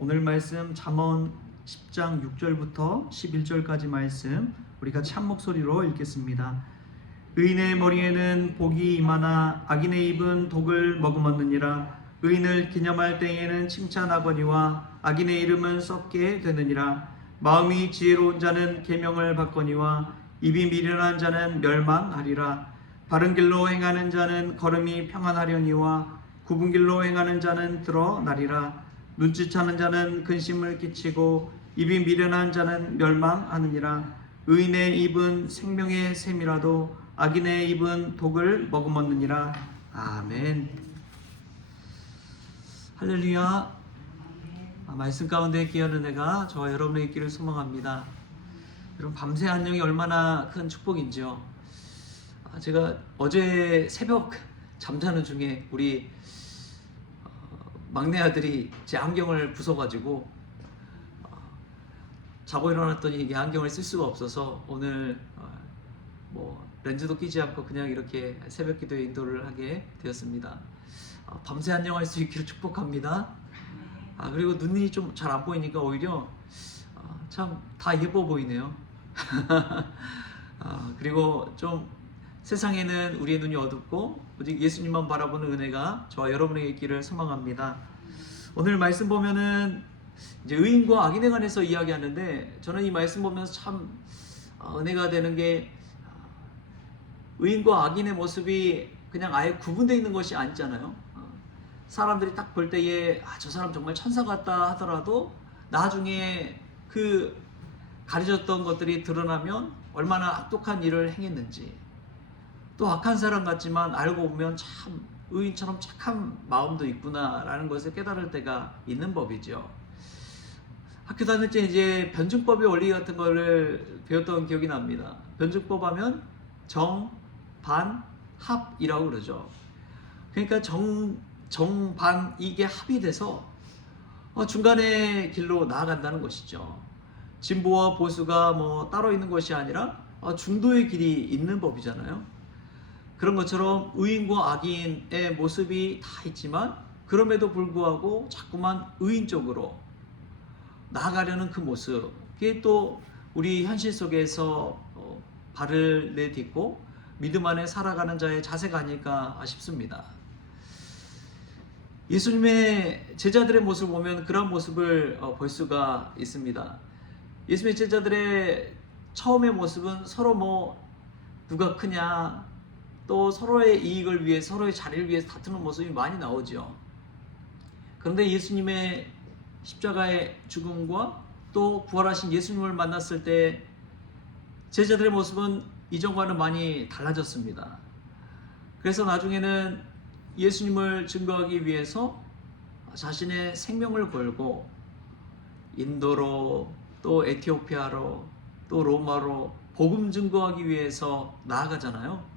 오늘 말씀 잠언 10장 6절부터 11절까지 말씀 우리 같이 한 목소리로 읽겠습니다. 의인의 머리에는 복이 임하나 악인의 입은 독을 머금었느니라. 의인을 기념할 때에는 칭찬하거니와 악인의 이름은 썩게 되느니라. 마음이 지혜로운 자는 계명을 받거니와 입이 미련한 자는 멸망하리라. 바른 길로 행하는 자는 걸음이 평안하려니와 굽은 길로 행하는 자는 드러나리라. 눈치차는 자는 근심을 끼치고 입이 미련한 자는 멸망하느니라. 의인의 입은 생명의 샘이라도 악인의 입은 독을 머금었느니라. 아멘. 할렐루야. 말씀 가운데 귀한 은혜가 저와 여러분의 있기를 소망합니다. 여러분, 밤새 안녕이 얼마나 큰 축복인지요. 제가 어제 새벽 잠자는 중에 우리 막내 아들이 제 안경을 부숴가지고 자고 일어났더니 이게 안경을 쓸 수가 없어서 오늘 렌즈도 끼지 않고 그냥 이렇게 새벽 기도에 인도를 하게 되었습니다. 밤새 안녕할 수 있기를 축복합니다. 그리고 눈이 좀 잘 안 보이니까 오히려 참 다 예뻐 보이네요. 그리고 좀 세상에는 우리의 눈이 어둡고 오직 예수님만 바라보는 은혜가 저와 여러분에게 있기를 소망합니다. 오늘 말씀 보면은 이제 의인과 악인에 관해서 이야기하는데, 저는 이 말씀 보면서 참 은혜가 되는 게, 의인과 악인의 모습이 그냥 아예 구분되어 있는 것이 아니잖아요. 사람들이 딱 볼 때에 저 사람 정말 천사 같다 하더라도 나중에 그 가려졌던 것들이 드러나면 얼마나 악독한 일을 행했는지, 또 악한 사람 같지만 알고 보면 참 의인처럼 착한 마음도 있구나 라는 것을 깨달을 때가 있는 법이죠. 학교 다닐 때 이제 변증법의 원리 같은 거를 배웠던 기억이 납니다. 변증법 하면 정, 반, 합이라고 그러죠. 그러니까 정, 반 이게 합이 돼서 중간의 길로 나아간다는 것이죠. 진보와 보수가 따로 있는 것이 아니라 중도의 길이 있는 법이잖아요. 그런 것처럼 의인과 악인의 모습이 다 있지만 그럼에도 불구하고 자꾸만 의인 쪽으로 나아가려는 그 모습, 그게 또 우리 현실 속에서 발을 내딛고 믿음 안에 살아가는 자의 자세가 아닐까 싶습니다. 예수님의 제자들의 모습을 보면 그런 모습을 볼 수가 있습니다. 예수님의 제자들의 처음의 모습은 서로 누가 크냐, 또 서로의 이익을 위해, 서로의 자리를 위해서 다투는 모습이 많이 나오죠. 그런데 예수님의 십자가의 죽음과 또 부활하신 예수님을 만났을 때 제자들의 모습은 이전과는 많이 달라졌습니다. 그래서 나중에는 예수님을 증거하기 위해서 자신의 생명을 걸고 인도로, 또 에티오피아로, 또 로마로 복음 증거하기 위해서 나아가잖아요.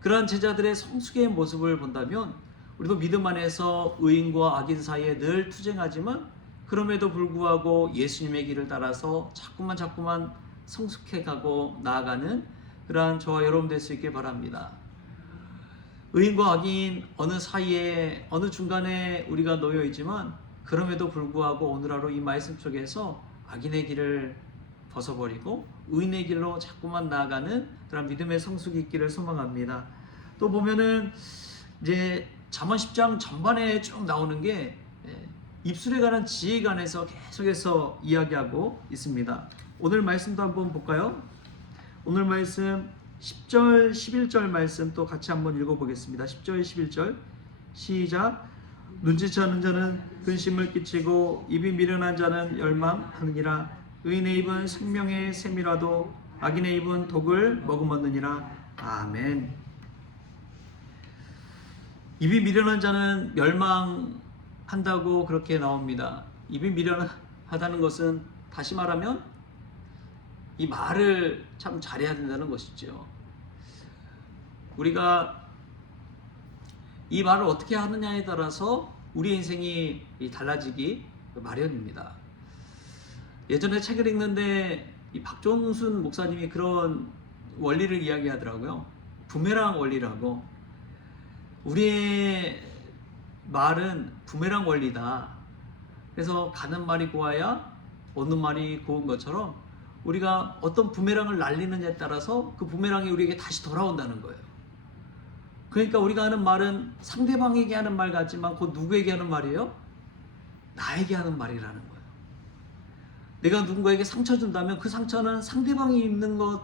그러한 제자들의 성숙의 모습을 본다면 우리도 믿음 안에서 의인과 악인 사이에 늘 투쟁하지만 그럼에도 불구하고 예수님의 길을 따라서 자꾸만 성숙해가고 나아가는 그러한 저와 여러분 될 수 있길 바랍니다. 의인과 악인 어느 사이에, 어느 중간에 우리가 놓여 있지만 그럼에도 불구하고 오늘 하루 이 말씀 속에서 악인의 길을 벗어버리고 의인의 길로 자꾸만 나아가는 그런 믿음의 성숙이 있기를 소망합니다. 또 보면은 이제 잠언 10장 전반에 쭉 나오는 게 입술에 관한 지혜에 관해서 계속해서 이야기하고 있습니다. 오늘 말씀도 한번 볼까요? 오늘 말씀 10절, 11절 말씀 또 같이 한번 읽어보겠습니다. 10절, 11절 시작. 눈치차는 자는 근심을 끼치고 입이 미련한 자는 열망하느니라. 의인의 입은 생명의 샘이라도 악인의 입은 독을 머금었느니라. 아멘. 입이 미련한 자는 멸망한다고 그렇게 나옵니다. 입이 미련하다는 것은 다시 말하면 이 말을 참 잘해야 된다는 것이죠. 우리가 이 말을 어떻게 하느냐에 따라서 우리 인생이 달라지기 마련입니다. 예전에 책을 읽는데 이 박종순 목사님이 그런 원리를 이야기하더라고요. 부메랑 원리라고. 우리의 말은 부메랑 원리다. 그래서 가는 말이 고와야 오는 말이 고운 것처럼 우리가 어떤 부메랑을 날리느냐에 따라서 그 부메랑이 우리에게 다시 돌아온다는 거예요. 그러니까 우리가 하는 말은 상대방에게 하는 말 같지만 곧 누구에게 하는 말이에요? 나에게 하는 말이라는 거예요. 내가 누군가에게 상처 준다면 그 상처는 상대방이 입는 것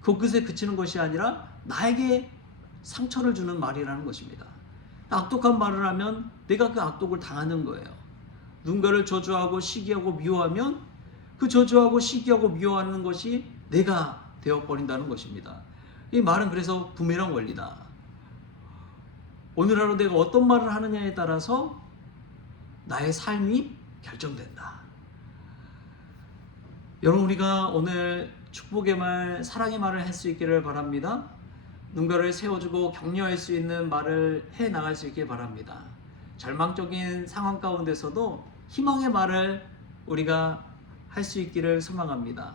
그것에 그치는 것이 아니라 나에게 상처를 주는 말이라는 것입니다. 악독한 말을 하면 내가 그 악독을 당하는 거예요. 누군가를 저주하고 시기하고 미워하면 그 저주하고 시기하고 미워하는 것이 내가 되어버린다는 것입니다. 이 말은 그래서 부메랑 원리다. 오늘 하루 내가 어떤 말을 하느냐에 따라서 나의 삶이 결정된다. 여러분, 우리가 오늘 축복의 말, 사랑의 말을 할 수 있기를 바랍니다. 누군가를 세워주고 격려할 수 있는 말을 해나갈 수 있길 바랍니다. 절망적인 상황 가운데서도 희망의 말을 우리가 할 수 있기를 소망합니다.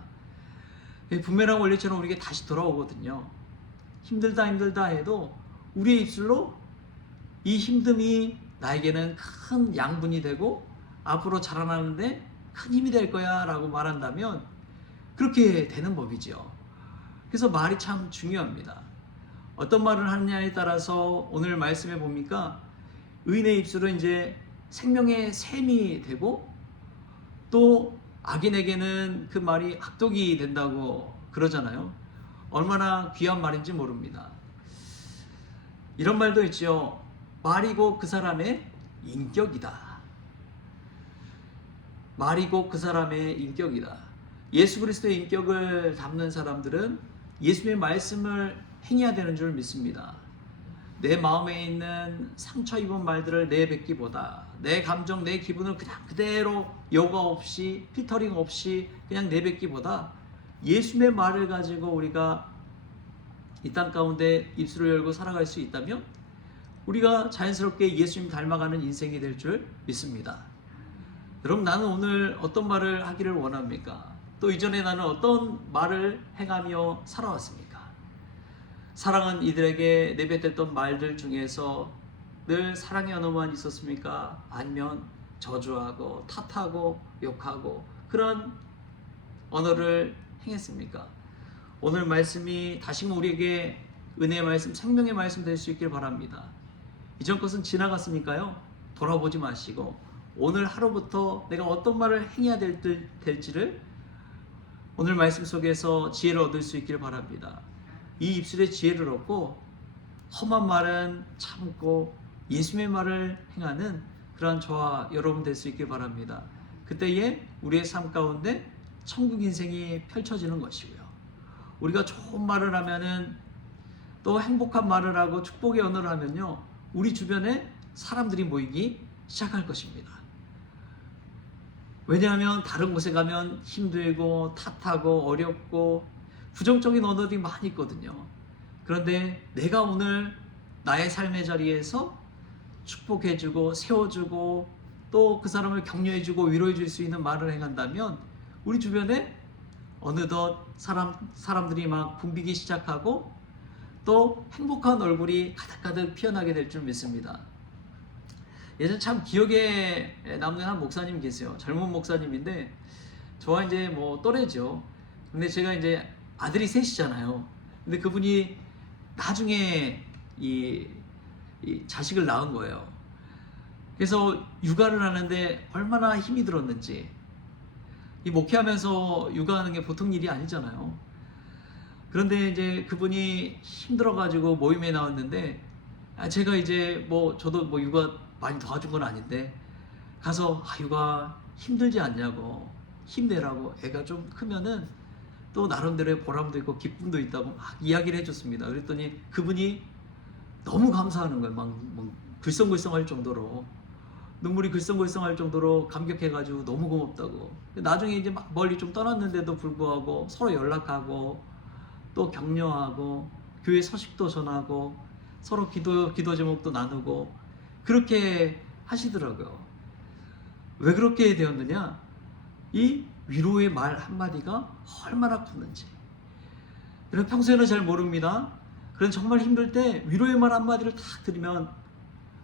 부메랑 원리처럼 우리에게 다시 돌아오거든요. 힘들다 해도 우리의 입술로 이 힘듦이 나에게는 큰 양분이 되고 앞으로 자라나는데 큰 힘이 될 거야 라고 말한다면 그렇게 되는 법이죠. 그래서 말이 참 중요합니다. 어떤 말을 하느냐에 따라서 오늘 말씀해 보니까 의인의 입술은 이제 생명의 샘이 되고 또 악인에게는 그 말이 악독이 된다고 그러잖아요. 얼마나 귀한 말인지 모릅니다. 이런 말도 있죠. 말이고 그 사람의 인격이다. 말이고 그 사람의 인격이다. 예수 그리스도의 인격을 담는 사람들은 예수님의 말씀을 행해야 되는 줄 믿습니다. 내 마음에 있는 상처 입은 말들을 내뱉기보다 내 감정, 내 기분을 그냥 그대로 여과 없이 필터링 없이 그냥 내뱉기보다 예수님의 말을 가지고 우리가 이 땅 가운데 입술을 열고 살아갈 수 있다면 우리가 자연스럽게 예수님 닮아가는 인생이 될 줄 믿습니다. 여러분, 나는 오늘 어떤 말을 하기를 원합니까? 또 이전에 나는 어떤 말을 행하며 살아왔습니까? 사랑은 이들에게 내뱉었던 말들 중에서 늘 사랑의 언어만 있었습니까? 아니면 저주하고 탓하고 욕하고 그런 언어를 행했습니까? 오늘 말씀이 다시금 우리에게 은혜의 말씀, 생명의 말씀 될 수 있길 바랍니다. 이전 것은 지나갔으니까요. 돌아보지 마시고 오늘 하루부터 내가 어떤 말을 행해야 될지를 오늘 말씀 속에서 지혜를 얻을 수 있길 바랍니다. 이 입술에 지혜를 얻고 험한 말은 참고 예수님의 말을 행하는 그러한 저와 여러분 될 수 있길 바랍니다. 그때에 우리의 삶 가운데 천국 인생이 펼쳐지는 것이고요. 우리가 좋은 말을 하면은 또 행복한 말을 하고 축복의 언어를 하면요, 우리 주변에 사람들이 모이기 시작할 것입니다. 왜냐하면 다른 곳에 가면 힘들고 탓하고 어렵고 부정적인 언어들이 많이 있거든요. 그런데 내가 오늘 나의 삶의 자리에서 축복해주고 세워주고 또 그 사람을 격려해주고 위로해줄 수 있는 말을 행한다면 우리 주변에 어느덧 사람들이 막 붐비기 시작하고 또 행복한 얼굴이 가득가득 피어나게 될 줄 믿습니다. 예전 참 기억에 남는 한 목사님 계세요. 젊은 목사님인데 저와 이제 뭐 또래죠. 근데 제가 이제 아들이 셋이잖아요. 근데 그분이 나중에 이 자식을 낳은 거예요. 그래서 육아를 하는데 얼마나 힘이 들었는지. 이 목회하면서 육아하는 게 보통 일이 아니잖아요. 그런데 이제 그분이 힘들어가지고 모임에 나왔는데 제가 이제 저도 뭐 육아 많이 도와준 건 아닌데 가서 육아 힘들지 않냐고 힘내라고 애가 좀 크면은 또 나름대로의 보람도 있고 기쁨도 있다고 막 이야기를 해줬습니다. 그랬더니 그분이 너무 감사하는 거예요. 막 글썽글썽할 정도로 눈물이 글썽글썽할 정도로 감격해가지고 너무 고맙다고. 나중에 이제 막 멀리 좀 떠났는데도 불구하고 서로 연락하고 또 격려하고 교회 소식도 전하고 서로 기도 제목도 나누고 그렇게 하시더라고요. 왜 그렇게 되었느냐? 이 위로의 말 한마디가 얼마나 컸는지. 여러분, 평소에는 잘 모릅니다. 그런 정말 힘들 때 위로의 말 한마디를 딱 들으면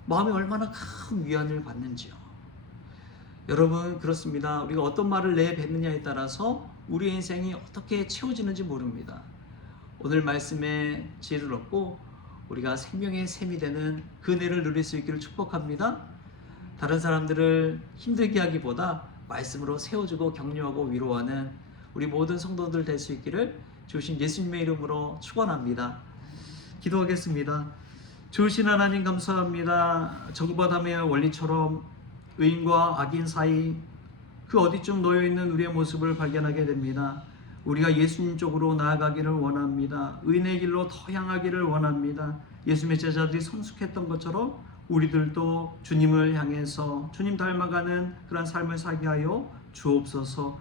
마음이 얼마나 큰 위안을 받는지요. 여러분 그렇습니다. 우리가 어떤 말을 내뱉느냐에 따라서 우리의 인생이 어떻게 채워지는지 모릅니다. 오늘 말씀의 지혜를 얻고 우리가 생명의 샘이 되는 그 은혜를 누릴 수 있기를 축복합니다. 다른 사람들을 힘들게 하기보다 말씀으로 세워주고 격려하고 위로하는 우리 모든 성도들 될 수 있기를 주신 예수님의 이름으로 축원합니다. 기도하겠습니다. 주신 하나님 감사합니다. 정받함의 원리처럼 의인과 악인 사이 그 어디쯤 놓여있는 우리의 모습을 발견하게 됩니다. 우리가 예수님 쪽으로 나아가기를 원합니다. 의인의 길로 더 향하기를 원합니다. 예수님의 제자들이 성숙했던 것처럼 우리들도 주님을 향해서 주님 닮아가는 그런 삶을 살게 하여 주옵소서.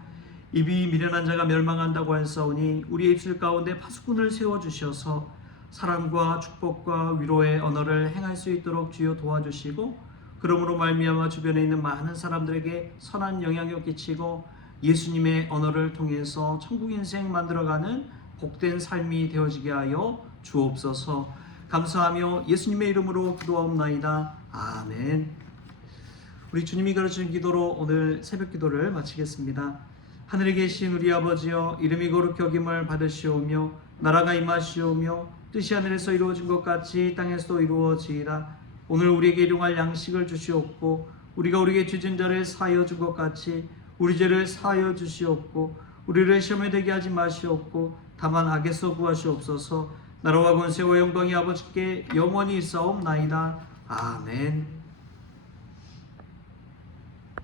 입이 미련한 자가 멸망한다고 하였사오니 우리의 입술 가운데 파수꾼을 세워주셔서 사랑과 축복과 위로의 언어를 행할 수 있도록 주여 도와주시고, 그러므로 말미암아 주변에 있는 많은 사람들에게 선한 영향을 끼치고 예수님의 언어를 통해서 천국 인생 만들어가는 복된 삶이 되어지게 하여 주옵소서. 감사하며 예수님의 이름으로 기도하옵나이다. 아멘. 우리 주님이 가르치는 기도로 오늘 새벽 기도를 마치겠습니다. 하늘에 계신 우리 아버지여, 이름이 거룩히 여김을 받으시오며 나라가 임하시오며 뜻이 하늘에서 이루어진 것 같이 땅에서도 이루어지이다. 오늘 우리에게 일용할 양식을 주시옵고 우리가 우리에게 죄진 자를 사하여 준 것 같이 우리 죄를 사하여 주시옵고 우리를 시험에 들게 하지 마시옵고 다만 악에서 구하시옵소서. 나라와 권세와 영광이 아버지께 영원히 있사옵나이다. 아멘.